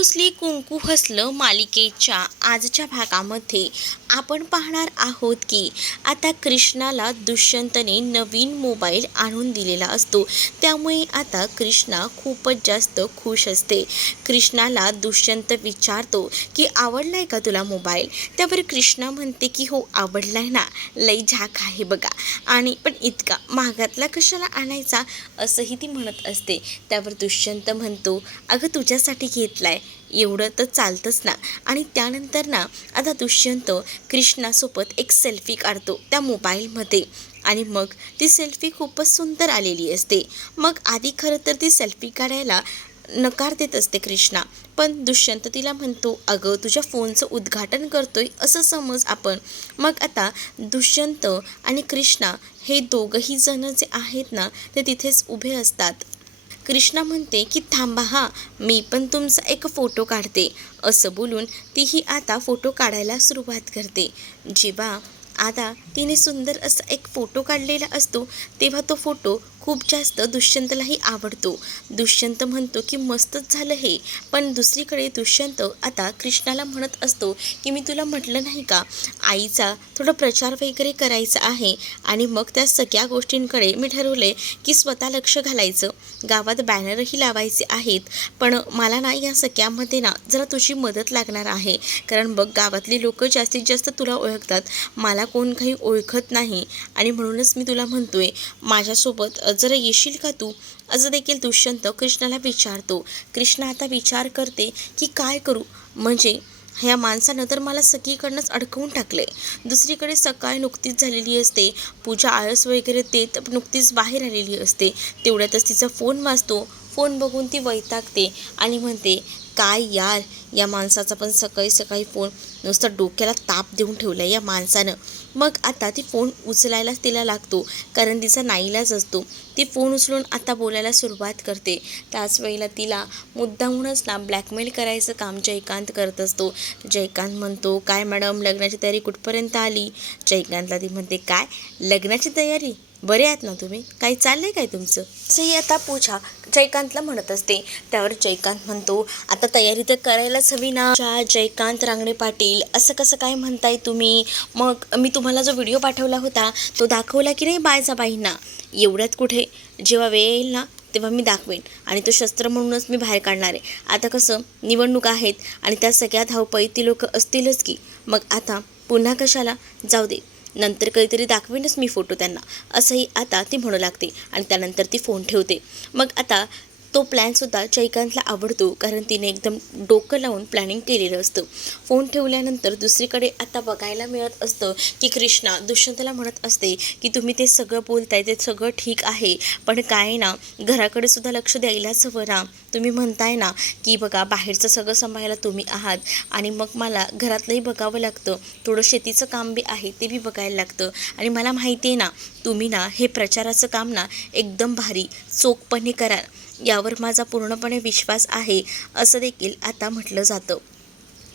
रुसली कुंकू हसलं मालिकेच्या आजच्या भागामध्ये आपण पाहणार आहोत की आता कृष्णाला दुष्यंतने नवीन मोबाईल आणून दिलेला असतो। त्यामुळे आता कृष्णा खूपच जास्त खुश असते। कृष्णाला दुष्यंत विचारतो की आवडलाय का तुला मोबाईल? त्यावर कृष्णा म्हणते की हो आवडलाय ना, लई झाक आहे बघा, आणि पण इतका महागातला कशाला आणायचा असंही ती म्हणत असते। त्यावर दुष्यंत म्हणतो अगं तुझ्यासाठी घेतलाय, एवढं तर चालतंच ना। आणि त्यानंतर ना आता दुष्यंत कृष्णासोबत एक सेल्फी काढतो त्या मोबाईलमध्ये, आणि मग ती सेल्फी खूपच सुंदर आलेली असते। मग आधी खरं तर ती सेल्फी काढायला नकार देत असते कृष्णा, पण दुष्यंत तिला म्हणतो अगं तुझ्या फोनचं उद्घाटन करतोय असं समज आपण। मग आता दुष्यंत आणि कृष्णा हे दोघंही जण जे आहेत ना ते तिथेच उभे असतात। कृष्णा म्हणते की थांबा हा, मी पण तुमचा एक फोटो काढते, असं बोलून तीही आता फोटो काढायला सुरुवात करते। जेव्हा आता तिने सुंदर असा एक फोटो काढलेला असतो तेव्हा तो फोटो खूप जास्त दुष्यंतलाही आवडतो। दुष्यंत म्हणतो की मस्तच झालं हे, पण दुसरीकडे दुष्यंत आता कृष्णाला म्हणत असतो की मी तुला म्हटलं नाही का आईचा थोडा प्रचार वगैरे करायचा आहे, आणि मग त्या सगळ्या गोष्टींकडे मी ठरवले की स्वतः लक्ष घालायचं, गावात बॅनरही लावायचे आहेत, पण मला ना या सगळ्यामध्ये ना जरा तुझी मदत लागणार आहे, कारण बघ गावातली लोक जास्तीत जास्त तुला ओळखतात, मला कोण काही ओळखत नाही, आणि म्हणूनच मी तुला म्हणतोय माझ्यासोबत जरा येशील का तू, असं देखील दुष्यंत कृष्णाला विचारतो। कृष्णा आता विचार करते की काय करू, म्हणजे ह्या माणसानं तर मला सगळीकडनंच अडकवून टाकले। दुसरीकडे सकाळ नुकतीच झालेली असते, पूजा आळस वगैरे देत नुकतीच बाहेर आलेली असते, तेवढ्यातच तिचा फोन वाजतो। फोन बघून ती वैतागते आणि म्हणते काय यार, या माणसाचा पण सकाळी सकाळी फोन, नुसता डोक्याला ताप देऊन ठेवला या माणसानं। मग आता ती फोन उचलायलाच तिला लागतो, कारण तिचा नाईलाज असतो। ती फोन उचलून आता बोलायला सुरुवात करते, त्याच वेळेला तिला मुद्दामूनच ना ब्लॅकमेल करायचं काम जयकांत करत असतो। जयकांत म्हणतो काय मॅडम लग्नाची तयारी कुठपर्यंत आली? जयकांतला ती म्हणते काय लग्नाची तयारी, बरे आहात ना तुम्ही, काही चाललंय काय तुमचं, असंही आता पूजा जयकांतला म्हणत असते। त्यावर जयकांत म्हणतो आता तयारी तर करायलाच हवी ना जयकांत रांगणे पाटील, असं कसं काय म्हणताय तुम्ही? मग मी तुम्हाला जो व्हिडिओ पाठवला होता तो दाखवला की नाही बायजाबाईंना? एवढ्यात कुठे, जेव्हा वेळ येईल ना तेव्हा मी दाखवेन, आणि तो शस्त्र म्हणूनच मी बाहेर काढणार आहे। आता कसं निवडणूक आहेत आणि त्या सगळ्या धावपळीतील लोक असतीलच की, मग आता पुन्हा कशाला, जाऊ दे, नंतर काहीतरी दाखवेनच मी फोटो त्यांना, असंही आता ती म्हणू लागते, आणि त्यानंतर ती फोन ठेवते। मग आता तो प्लॅनसुद्धा जयकांतला आवडतो, कारण तिने एकदम डोकं लावून प्लॅनिंग केलेलं असतं। फोन ठेवल्यानंतर दुसरीकडे आता बघायला मिळत असतं की कृष्णा दुष्यंतला म्हणत असते की तुम्ही ते सगळं बोलताय ते सगळं ठीक आहे, पण काय ना घराकडे सुद्धा लक्ष द्यायलाच हवं ना, तुम्ही म्हणताय ना की बघा बाहेरचं सगळं सांभाळायला तुम्ही आहात, आणि मग मला घरातलंही बघावं लागतं, थोडं शेतीचं काम बी आहे ते बी बघायला लागतं, आणि मला माहिती आहे ना तुम्ही ना हे प्रचाराचं काम ना एकदम भारी चोखपणे कराल, यावर माझा पूर्णपणे विश्वास आहे, असं देखील आता म्हटलं जातं।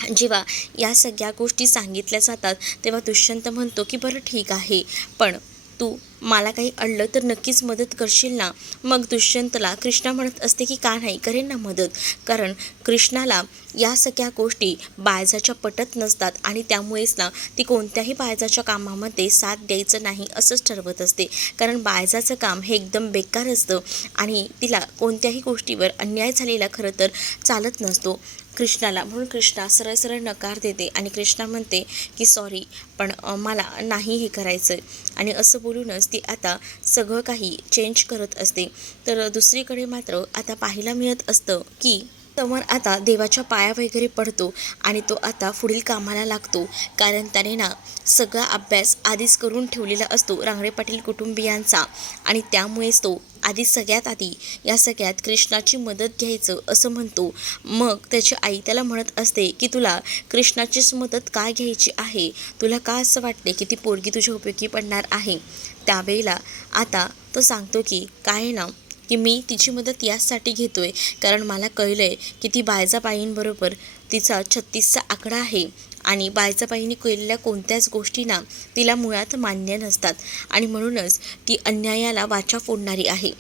जेव्हा या सगळ्या गोष्टी सांगितल्या जातात तेव्हा दुष्यंत म्हणतो की बरं ठीक आहे, पण तू मला काही अडलं तर नक्कीच मदत करशील ना? मग दुष्यंतला कृष्णा म्हणत असते की का नाही करेन ना मदत, कारण कृष्णाला या सगळ्या गोष्टी बायजाच्या पटत नसतात, आणि त्यामुळेच ना ती कोणत्याही बायजाच्या कामामध्ये साथ द्यायचं नाही असंच ठरवत असते, कारण बायजाचं काम हे एकदम बेकार असतं, आणि तिला कोणत्याही गोष्टीवर अन्याय झालेला खरं तर चालत नसतो कृष्णाला, म्हणून कृष्णा सरळ सरळ नकार देते, आणि कृष्णा म्हणते की सॉरी पण मला नाही हे करायचं आहे, आणि असं बोलूनच ती आता सगळं काही चेंज करत असते। तर दुसरीकडे मात्र आता पाहायला मिळत असतं की समोर आता देवाच्या पाया वगैरे पडतो, आणि तो आता पुढील कामाला लागतो, कारण त्याने ना सगळा अभ्यास आधीच करून ठेवलेला असतो रांगणे पाटील कुटुंबियांचा, आणि त्यामुळेच तो आधी सगळ्यात आधी या सगळ्यात कृष्णाची मदत घ्यायचं असं म्हणतो। मग त्याची आई त्याला म्हणत असते की तुला कृष्णाचीच मदत का घ्यायची आहे, तुला का असं वाटते की ती पोरगी तुझ्या उपयोगी पडणार आहे? त्यावेळेला आता तो सांगतो की काय ना की मी तिची मदत यासाठी घेतोय कारण मला कळलंय की ती बायजाबाईंबरोबर तिचा 36चा आकडा आहे, आणि बायजाबाईंनी केलेल्या कोणत्याच गोष्टींना तिला मुळात मान्य नसतात, आणि म्हणूनच ती अन्यायाला वाचा फोडणारी आहे।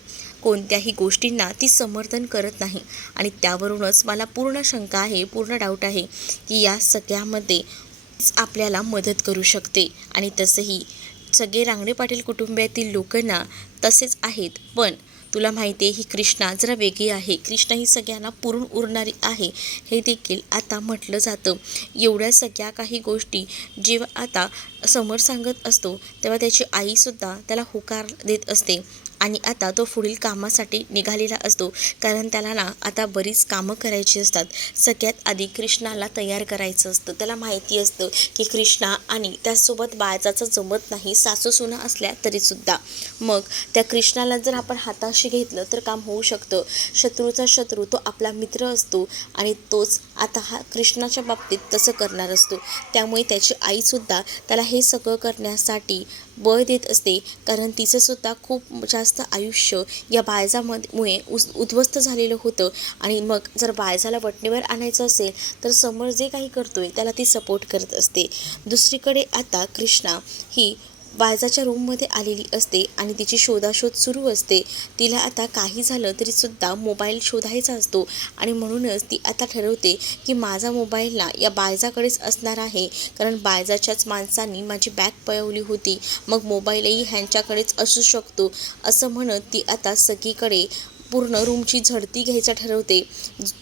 कोणत्याही गोष्टींना ती समर्थन करत नाही आणि त्यावरूनच मला पूर्ण शंका आहे, पूर्ण डाऊट आहे की या सगळ्यामध्ये आपल्याला मदत करू शकते. आणि तसंही सगळे रांगणे पाटील कुटुंबातील लोकांना तसेच आहेत. पण तुला माहिती आहे ही कृष्णा जरा वेगळी आहे. कृष्णा ही सगळ्यांना पुरून उरणारी आहे हे देखील आता म्हटलं जातं. एवढ्या सगळ्या काही गोष्टी जेव्हा आता समोर सांगत असतो तेव्हा त्याची आईसुद्धा त्याला होकार देत असते आणि आता तो पुढील कामासाठी निघालेला असतो. कारण त्याला ना आता बरीच कामं करायची असतात. सगळ्यात आधी कृष्णाला तयार करायचं असतं. त्याला माहिती असतं की कृष्णा आणि त्याचसोबत बाळजाचं जमत नाही, सासू सुना असल्या तरीसुद्धा. मग त्या कृष्णाला जर आपण हाताशी घेतलं तर काम होऊ शकतं. शत्रूचा शत्रू तो आपला मित्र असतो आणि तोच आता हा कृष्णाच्या बाबतीत तसं करणार असतो. त्यामुळे त्याची आईसुद्धा त्याला हे सगळं करण्यासाठी बळ देत असते. कारण तिचंसुद्धा खूप जास्त आयुष्य या बाळजामुळे उद्ध्वस्त झालेलं होतं आणि मग जर बाळजाला वटणीवर आणायचं असेल तर समोर जे काही करतोय त्याला ती सपोर्ट करत असते. दुसरीकडे आता कृष्णा ही बाळजाच्या रूममध्ये आलेली असते आणि तिची शोधाशोध सुरू असते. तिला आता काही झालं तरीसुद्धा मोबाईल शोधायचा असतो आणि म्हणूनच ती आता ठरवते की माझा मोबाईल ना या बाळजाकडेच असणार आहे. कारण बाळजाच्याच माणसांनी माझी बॅग पळवली होती, मग मोबाईलही ह्यांच्याकडेच असू शकतो असं म्हणत ती आता सगळीकडे पूर्ण रूमची झडती घ्यायचा ठरवते.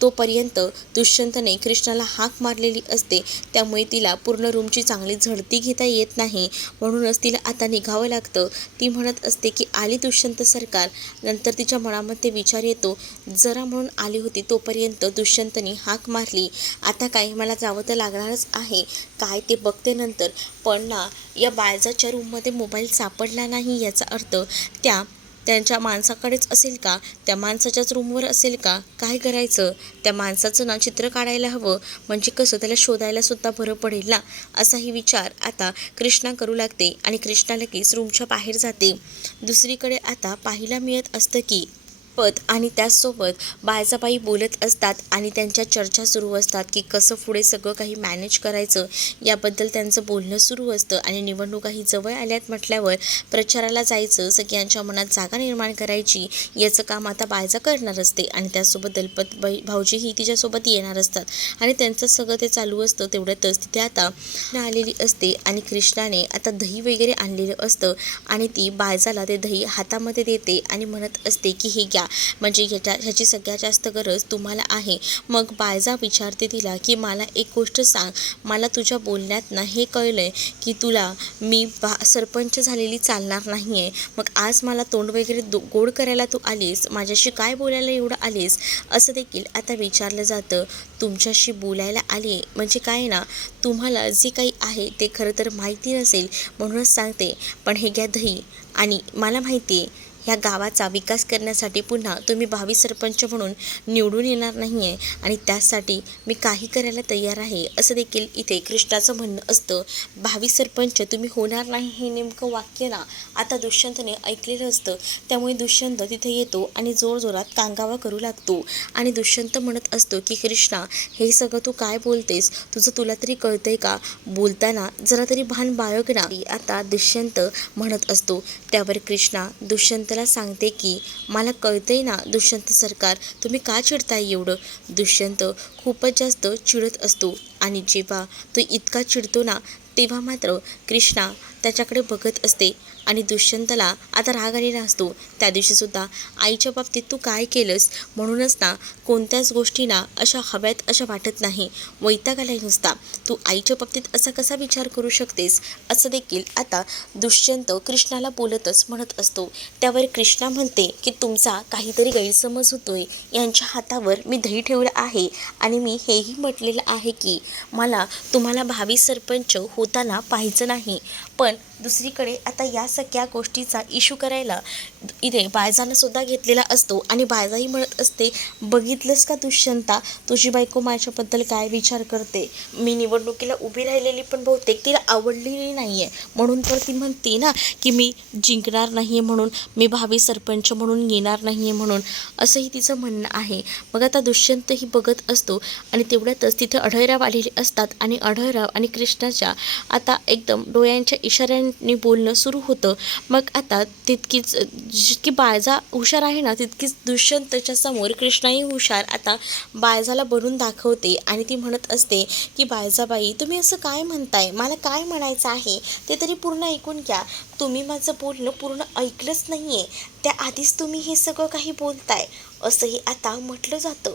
तोपर्यंत दुष्यंतने कृष्णाला हाक मारलेली असते. त्यामुळे तिला पूर्ण रूमची चांगली झडती घेता येत नाही. म्हणूनच तिला आता निघावं लागतं. ती म्हणत असते की आली दुष्यंत सरकार. नंतर तिच्या मनामध्ये विचार येतो जरा म्हणून आली होती तोपर्यंत दुष्यंतने हाक मारली. आता काय मला जावं तर लागणारच आहे. काय ते बघते नंतर. पण ना या बाळजाच्या रूममध्ये मोबाईल सापडला नाही याचा अर्थ त्यांच्या माणसाकडेच असेल का? त्या माणसाच्याच रूमवर असेल का? काय करायचं? त्या माणसाचं ना चित्र काढायला हवं, म्हणजे कसं त्याला शोधायला सुद्धा बरं पडेल ना. असाही विचार आता कृष्णा करू लागते आणि कृष्णा लगेच रूमच्या बाहेर जाते. दुसरीकडे आता पाहायला मिळत असतं की आणि त्याचसोबत बाळजाबाई बोलत असतात आणि त्यांच्या चर्चा सुरू असतात की कसं पुढे सगळं काही मॅनेज करायचं याबद्दल त्यांचं बोलणं सुरू असतं. आणि निवडणुकाही जवळ आल्यात म्हटल्यावर प्रचाराला जायचं, सगळ्यांच्या मनात जागा निर्माण करायची याचं काम आता बाळजा करणार असते. आणि त्याचसोबत दलपत भाऊजीही तिच्यासोबत येणार असतात आणि त्यांचं सगळं ते चालू असतं. तेवढ्यातच तिथे आता आलेली असते आणि कृष्णाने आता दही वगैरे आणलेलं असतं आणि ती बाळजाला ते दही हातामध्ये देते आणि म्हणत असते की हे घ्या, म्हणजे ह्याची सगळ्यात जास्त गरज तुम्हाला आहे. मग बाळजा विचारते तिला की मला एक गोष्ट सांग, मला तुझ्या बोलण्यातनं हे कळलंय की तुला मी सरपंच झालेली चालणार नाही आहे. मग आज मला तोंड वगैरे गोड करायला तू आलीस, माझ्याशी काय बोलायला एवढं आलीस असं देखील आता विचारलं जातं. तुमच्याशी बोलायला आली म्हणजे काय ना, तुम्हाला जे काही आहे ते खरं तर माहिती नसेल म्हणूनच सांगते. पण हे घ्या दही. आणि मला माहिती आहे ह्या गावाचा विकास करण्यासाठी पुन्हा तुम्ही भावी सरपंच म्हणून निवडून येणार नाही आहे आणि त्यासाठी मी काही करायला तयार आहे असं देखील इथे कृष्णाचं म्हणणं असतं. भावी सरपंच तुम्ही होणार नाही हे नेमकं वाक्य ना आता दुष्यंतने ऐकलेलं असतं. त्यामुळे दुष्यंत तिथे येतो आणि जोरजोरात कांगावा करू लागतो आणि दुष्यंत म्हणत असतो की कृष्णा हे सगळं तू काय बोलतेस, तुला तरी कळतंय का? बोलताना जरा तरी भान बाळग ना. आता दुष्यंत म्हणत असतो. त्यावर कृष्णा दुष्यंतला सांगते की मला कळतंय ना दुष्यंत सरकार, तुम्ही का चिडताय एवढं? दुष्यंत खूपच जास्त चिडत असतो आणि जेव्हा तो इतका चिडतो ना तेव्हा मात्र कृष्णा त्याच्याकडे बघत असते आणि दुष्यंतला आता राग आलेला असतो. त्या दिवशीसुद्धा आईच्या बाबतीत तू काय केलंस म्हणूनच ना कोणत्याच गोष्टी ना अशा हव्यात अशा वाटत नाही, वैताग आलाय नुसता. तू आईच्या बाबतीत असा कसा विचार करू शकतेस असं देखील आता दुष्यंत कृष्णाला बोलतच म्हणत असतो. त्यावर कृष्णा म्हणते की तुमचा काहीतरी गैरसमज होतोय. यांच्या हातावर मी दही ठेवलं आहे आणि मी हेही म्हटलेलं आहे की मला तुम्हाला भावी सरपंच होताना पाहायचं नाही. पण दुसरीकडे आता या सगळ्या गोष्टीचा इश्यू करायला इथे बाळजानं सुद्धा घेतलेला असतो आणि बाळजाही म्हणत असते बघितलंस का दुष्यंता, तुझी बायको माझ्याबद्दल काय विचार करते. मी निवडणुकीला उभी राहिलेली पण बहुतेक तिला आवडलेली नाही आहे म्हणून तर ती म्हणते ना की मी जिंकणार नाही आहे म्हणून, मी भावी सरपंच म्हणून येणार नाही आहे म्हणून, असंही तिचं म्हणणं आहे. मग आता दुष्यंतही बघत असतो आणि तेवढ्यातच तिथे अढळराव आलेले असतात आणि अढळराव आणि कृष्णाच्या आता एकदम डोळ्यांच्या इशाऱ्याने कृष्णाने बोलणं सुरू होतं. मग आता तितकीच जितकी बाळजा हुशार आहे ना, तितकीच दुष्यंतच्या समोर कृष्णाही हुशार आता बाळजाला बनून दाखवते आणि ती म्हणत असते की बाळजाबाई, तुम्ही असं काय म्हणताय, मला काय म्हणायचं आहे ते तरी पूर्ण ऐकून घ्या. तुम्ही माझं बोलणं पूर्ण ऐकलंच नाही आहे, त्याआधीच तुम्ही हे सगळं काही बोलताय, असंही आता म्हटलं जातं.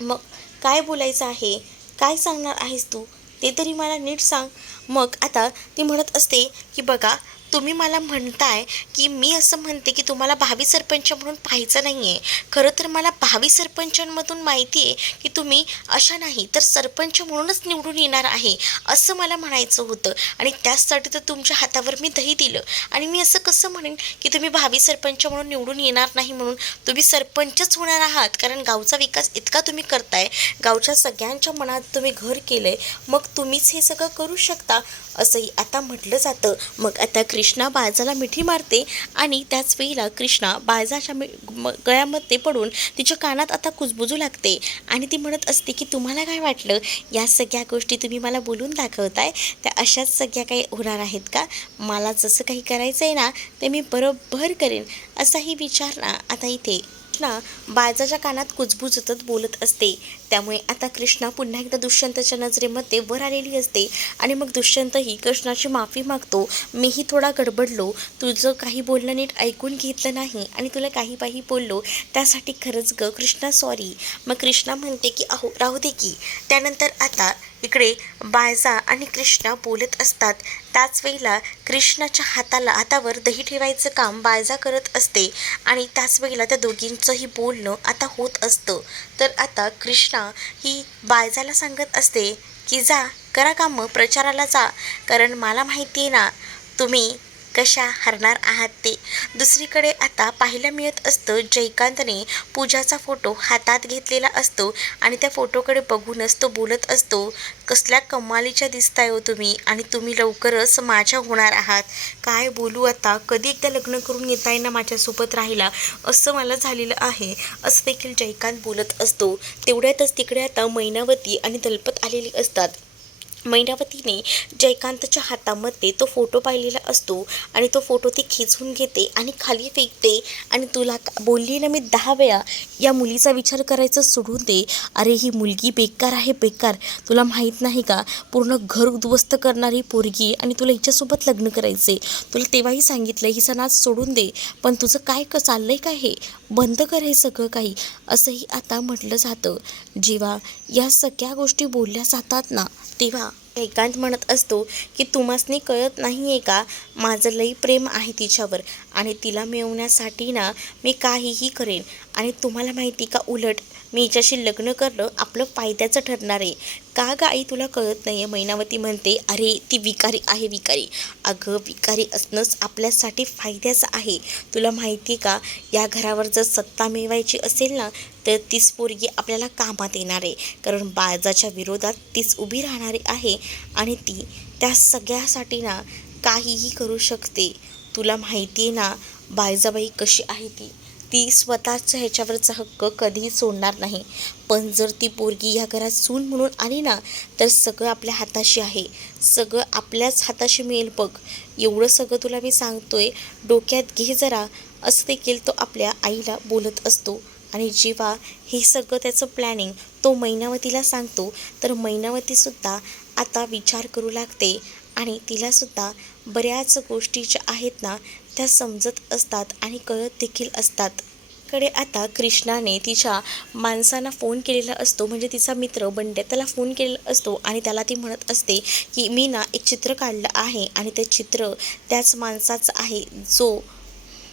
मग काय बोलायचं आहे, काय सांगणार आहेस तू, ते तरी मला नीट सांग. मग आता ती म्हणत असते की बघा, तुम्ही मला म्हणताय की मी असं म्हणते की तुम्हाला भावी सरपंच म्हणून पाहायचं नाही आहे. खरं तर मला भावी सरपंचांमधून माहिती आहे की तुम्ही अशा नाही तर सरपंच म्हणूनच निवडून येणार आहे, असं मला म्हणायचं होतं. आणि त्याचसाठी तर तुमच्या हातावर मी दही दिलं. आणि मी असं कसं म्हणेन की तुम्ही भावी सरपंच म्हणून निवडून येणार नाही, म्हणून तुम्ही सरपंचच होणार आहात. कारण गावचा विकास इतका तुम्ही करताय, गावच्या सगळ्यांच्या मनात तुम्ही घर केलं आहे, मग तुम्हीच हे सगळं करू शकता, असंही आता म्हटलं जातं. मग आता कृष्णा बाळजाला मिठी मारते आणि त्याच वेळेला कृष्णा बाळजाच्या गळ्यामध्ये पडून तिच्या कानात आता कुजबुजू लागते आणि ती म्हणत असते की तुम्हाला काय वाटलं, या सगळ्या गोष्टी तुम्ही मला बोलून दाखवताय त्या अशाच सगळ्या काही होणार आहेत का? मला जसं काही करायचं आहे ना ते मी बरोबर करेन, असाही विचार ना आता इथे कृष्णा बाळजाच्या कानात कुजबुजतच बोलत असते. त्यामुळे आता कृष्णा पुन्हा एकदा दुष्यंतच्या नजरेमध्ये वर आलेली असते आणि मग दुष्यंतही कृष्णाची माफी मागतो. मीही थोडा गडबडलो, तुझं काही बोलणं नीट ऐकून घेतलं नाही आणि तुला काही बोललो, त्यासाठी खरंच ग कृष्णा सॉरी. मग कृष्णा म्हणते की अहो राहू दे की. त्यानंतर आता इकडे बाळजा आणि कृष्णा बोलत असतात. त्याच वेळेला कृष्णाच्या हातावर दही ठेवायचं काम बाळजा करत असते आणि त्याच वेळेला त्या दोघींचंही बोलणं आता होत असतं. तर आता कृष्णा ही बाळजाला सांगत असते की जा करा कामं, प्रचाराला जा, कारण मला माहिती आहे ना तुम्ही कशा हरणार आहात ते. दुसरीकडे आता पाहायला मिळत असतं जयकांतने पूजाचा फोटो हातात घेतलेला असतो आणि त्या फोटोकडे बघूनच तो बोलत असतो, कसल्या कमालीच्या दिसताय हो तुम्ही आणि तुम्ही लवकरच माझ्या होणार आहात. काय बोलू आता, कधी एकदा लग्न करून येताय ना माझ्यासोबत राहिला, असं मला झालेलं आहे, असं देखील जयकांत बोलत असतो. तेवढ्यातच तिकडे आता मैनावती आणि दलपत आलेली असतात. मैनावतीने जयकांतच्या हातामध्ये तो फोटो पाहिलेला असतो आणि तो फोटो ती खिचून घेते आणि खाली फेकते आणि तुला बोलली ना मी 10 वेळा या मुलीचा विचार करायचा सोडून दे, अरे ही मुलगी बेकार आहे बेकार, तुला माहीत नाही का, पूर्ण घर उद्ध्वस्त करणारी पोरगी आणि तुला हिच्यासोबत लग्न करायचे, तुला तेव्हाही सांगितलं हिचा नाच सोडून दे, पण तुझं काय चाललंय काय, हे बंद कर हे सगळं काही, असंही आता म्हटलं जातं. जेव्हा या सगळ्या गोष्टी बोलल्या जातात ना तेव्हा एकांत म्हणत असतो की तुम्हासनी कळत नाही आहे का, माझं लई प्रेम आहे तिच्यावर आणि तिला मिळवण्यासाठी ना मी काहीही करेन. आणि तुम्हाला माहिती का, उलट मी हिच्याशी लग्न करणं आपलं फायद्याचं ठरणार आहे. का ग आई तुला कळत नाही आहे? मैनावती म्हणते, अरे ती विकारी आहे विकारी. अगं विकारी असणंच आपल्यासाठी फायद्याचं आहे. तुला माहिती का, या घरावर जर सत्ता मिळवायची असेल ना तर तीच पोरगी आपल्याला कामात येणार आहे, कारण बाळजाच्या विरोधात तीच उभी राहणारी आहे आणि ती त्या सगळ्यासाठी ना काहीही करू शकते. तुला माहिती आहे ना बाळजाबाई कशी आहे ती, ती स्वतःच्या ह्याच्यावरचा हक्क कधीही सोडणार नाही. पण जर ती पोरगी ह्या घरात सून म्हणून आली ना तर सगळं आपल्या हाताशी आहे, सगळं आपल्याच हाताशी मिळेल बघ, एवढं सगळं तुला मी सांगतोय, डोक्यात घे जरा, असं देखील तो आपल्या आईला बोलत असतो. आणि जेव्हा हे सगळं त्याचं प्लॅनिंग तो मैनावतीला सांगतो तर मैनावतीसुद्धा आता विचार करू लागते आणि तिलासुद्धा बऱ्याच गोष्टी ज्या आहेत ना त्या समजत असतात आणि कळत देखील असतात. कडे आता कृष्णाने तिच्या माणसांना फोन केलेला असतो, म्हणजे तिचा मित्र बंड्या त्याला फोन केलेला असतो आणि त्याला ती म्हणत असते की मी ना एक चित्र काढलं आहे आणि ते चित्र त्याच माणसाचं आहे जो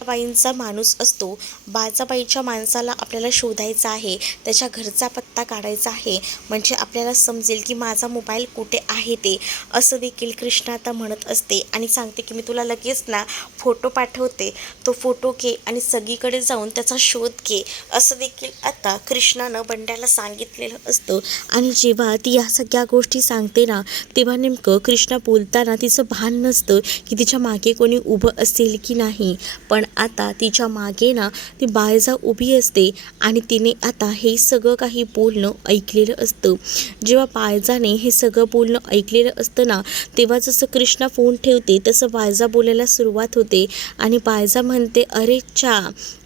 बाईंचा माणूस असतो. बाळजाबाईच्या माणसाला आपल्याला शोधायचा आहे, त्याच्या घरचा पत्ता काढायचा आहे, म्हणजे आपल्याला समजेल की माझा मोबाईल कुठे आहे ते, असं देखील कृष्णा आता म्हणत असते आणि सांगते की मी तुला लगेच ना फोटो पाठवते, तो फोटो घे आणि सगळीकडे जाऊन त्याचा शोध घे, असं देखील आता कृष्णानं बंड्याला सांगितलेलं असतं. आणि जेव्हा ती या सगळ्या गोष्टी सांगते ना तेव्हा नेमकं कृष्णा बोलताना तिचं भान नसतं की तिच्या मागे कोणी उभं असेल की नाही, पण आता तिच्या मागे ना ती बायजा उभी असते आणि तिने आता हे सगळं काही बोलणं ऐकलेलं असतं. जेव्हा बायजाने हे सगळं बोलणं ऐकलेलं असतं ना, तेव्हा जसं कृष्णा फोन ठेवते तसं बायजा बोलायला सुरुवात होते आणि बायजा म्हणते, अरे चा,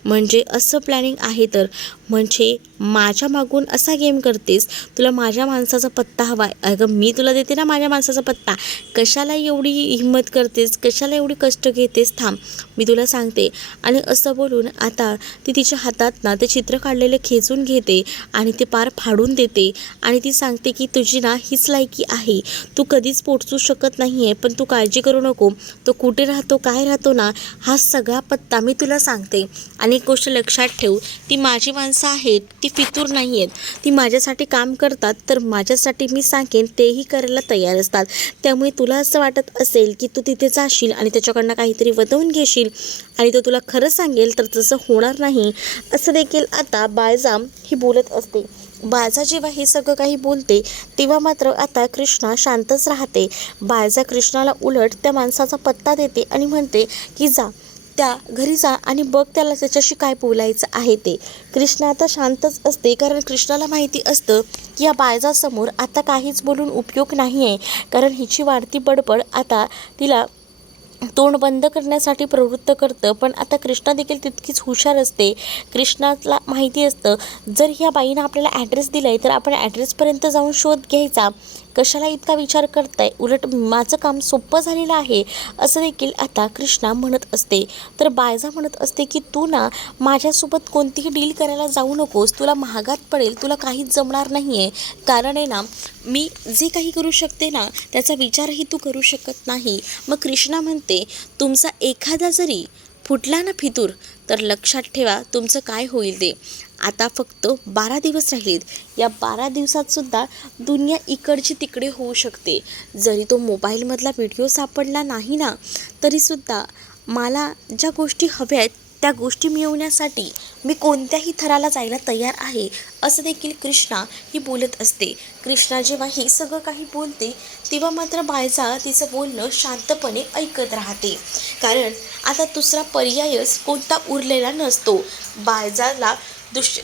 म्हणजे असं प्लॅनिंग आहे तर, म्हणजे माझ्या मागून असा गेम करतेस, तुला माझ्या माणसाचा पत्ता हवा आहे. अगं मी तुला देते ना माझ्या माणसाचा पत्ता, कशाला एवढी हिंमत करतेस, कशाला एवढी कष्ट घेतेस, थांब मी तुला सांगते. आणि असं बोलून आता ती तिच्या हातात ना ते चित्र काढलेले खेचून घेते आणि ते पार फाडून देते आणि ती सांगते की तुझी ना हीच लायकी आहे, तू कधीच पोचू शकत नाही आहे, पण तू काळजी करू नको, तो कुठे राहतो काय राहतो ना, हा सगळा पत्ता मी तुला सांगते. आणि एक गोष्ट लक्षात ठेव, ती माझी माणसं आहेत, ती फितूर नाही आहेत, ती माझ्यासाठी काम करतात, तर माझ्यासाठी मी सांगेन तेही करायला तयार असतात. त्यामुळे तुला असं वाटत असेल की तू तिथे जाशील आणि त्याच्याकडनं काहीतरी वतवून घेशील आणि तो तुला खरं सांगेल, तर तसं होणार नाही, असं देखील आता बायजा ही बोलत असते. बायजा जेव्हा हे सगळं काही बोलते तेव्हा मात्र आता कृष्णा शांतच राहते. बायजा कृष्णाला उलट त्या माणसाचा पत्ता देते आणि म्हणते की जा त्या घरी जा आणि बघ त्याला त्याच्याशी काय बोलायचं आहे ते. कृष्णा आता शांतच असते, कारण कृष्णाला माहिती असतं की या बायजासमोर आता काहीच बोलून उपयोग नाही आहे, कारण हिची वाढती बडबड आता तिला तोंड बंद करण्यासाठी प्रवृत्त करतं. पण आता कृष्णा देखील तितकीच हुशार असते. कृष्णाला माहिती असतं जर ह्या बाईनं आपल्याला ॲड्रेस दिला आहे तर आपण ॲड्रेसपर्यंत जाऊन शोध घ्यायचा, कशाला इतका विचार करताय, उलट माझं काम सोपं झालेलं आहे, असं देखील आता कृष्णा म्हणत असते. तर बायजा म्हणत असते की तू ना माझ्यासोबत कोणतीही डील करायला जाऊ नकोस, तुला महागात पडेल, तुला काहीच जमणार नाही आहे, कारण आहे ना मी जे काही करू शकते ना त्याचा विचारही तू करू शकत नाही. मग कृष्णा म्हणते, तुमचा एखादा जरी फुटला ना फितूर, तर लक्षात ठेवा तुमचं काय होईल ते. आता फक्त 12 दिवस राहिलेत, या 12 दिवसातसुद्धा दुनिया इकडची तिकडे होऊ शकते. जरी तो मोबाईलमधला व्हिडिओ सापडला नाही ना, तरीसुद्धा मला ज्या गोष्टी हव्या आहेत त्या गोष्टी मिळवण्यासाठी मी कोणत्याही थराला जायला तयार आहे, असं देखील कृष्णा ही बोलत असते. कृष्णा जेव्हा हे सगळं काही बोलते तेव्हा मात्र बायजा तिचं बोलणं शांतपणे ऐकत राहते, कारण आता दुसरा पर्यायच कोणता उरलेला नसतो बायजाला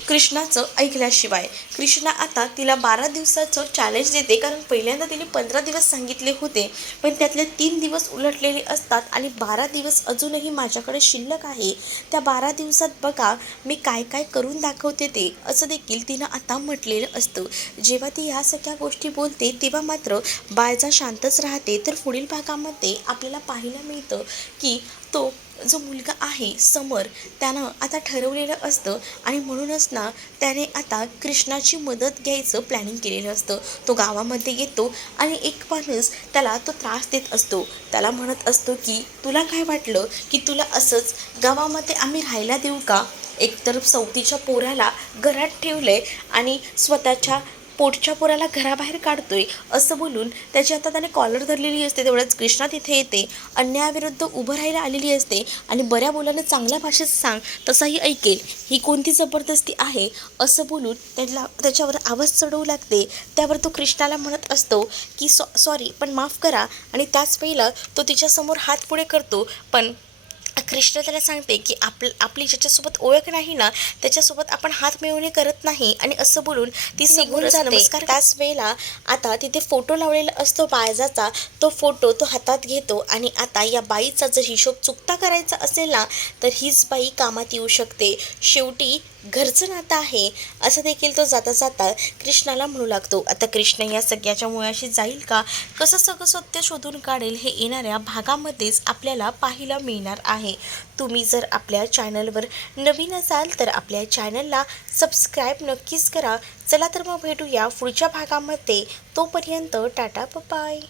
कृष्णाचं ऐकल्याशिवाय. कृष्णा आता तिला 12 दिवसाचं चॅलेंज देते, कारण पहिल्यांदा तिने 15 दिवस सांगितले होते, पण त्यातले 3 दिवस उलटलेले असतात आणि 12 दिवस अजूनही माझ्याकडे शिल्लक आहे. त्या 12 दिवसात बघा मी काय काय करून दाखवते ते, असं देखील तिनं आता म्हटलेलं असतं. जेव्हा ती ह्या सगळ्या गोष्टी बोलते तेव्हा मात्र बायजा शांतच राहते. तर पुढील भागामध्ये आपल्याला पाहायला मिळतं की तो जो मुलगा आहे समर, त्यानं आता ठरवलेलं असतं आणि म्हणूनच ना त्याने आता कृष्णाची मदत घ्यायचं प्लॅनिंग केलेलं असतं. तो गावामध्ये येतो आणि एक माणूस त्याला तो त्रास देत असतो, त्याला म्हणत असतो की तुला काय वाटलं की तुला असंच गावामध्ये आम्ही राहायला देऊ का, एकतर सवतीच्या पोराला घरात ठेवलंय आणि स्वतःच्या पोटच्या पोराला घराबाहेर काढतोय, असं बोलून त्याची आता त्याने कॉलर धरलेली असते. तेवढ्याच कृष्णा तिथे येते, अन्यायाविरुद्ध उभं राहायला आलेली असते आणि बऱ्या बोलाने चांगल्या भाषेत सांग तसाही ऐकेल, ही कोणती जबरदस्ती आहे, असं बोलून त्याच्यावर आवाज चढवू लागते. त्यावर तो कृष्णाला म्हणत असतो की सॉरी पण माफ करा, आणि त्याच वेळेला तो तिच्यासमोर हात पुढे करतो. पण कृष्ण त्याला सांगते की आपली ज्याच्यासोबत ओळख नाही ना त्याच्यासोबत आपण हात मिळवणे करत नाही, आणि असं बोलून ती निघून जाते. त्याच वेळेला आता तिथे फोटो लावलेला असतो बायजाचा, तो फोटो तो हातात घेतो आणि आता या बाईचा जर हिशोब चुकता करायचा असेल ना तर हीच बाई कामात येऊ शकते, शेवटी घरचं नातं आहे, असं देखील तो जाता जाता कृष्णाला म्हणू लागतो. आता कृष्ण या सगळ्याच्या मुळाशी जाईल का, कसं सगळं सत्य शोधून काढेल, हे येणाऱ्या भागामध्येच आपल्याला पाहायला मिळणार आहे. तुम्ही जर आपल्या चॅनलवर नवीन असाल तर आपल्या चॅनलला सबस्क्राईब नक्कीच करा. चला तर मग भेटूया पुढच्या भागामध्ये, तोपर्यंत टाटा बाय.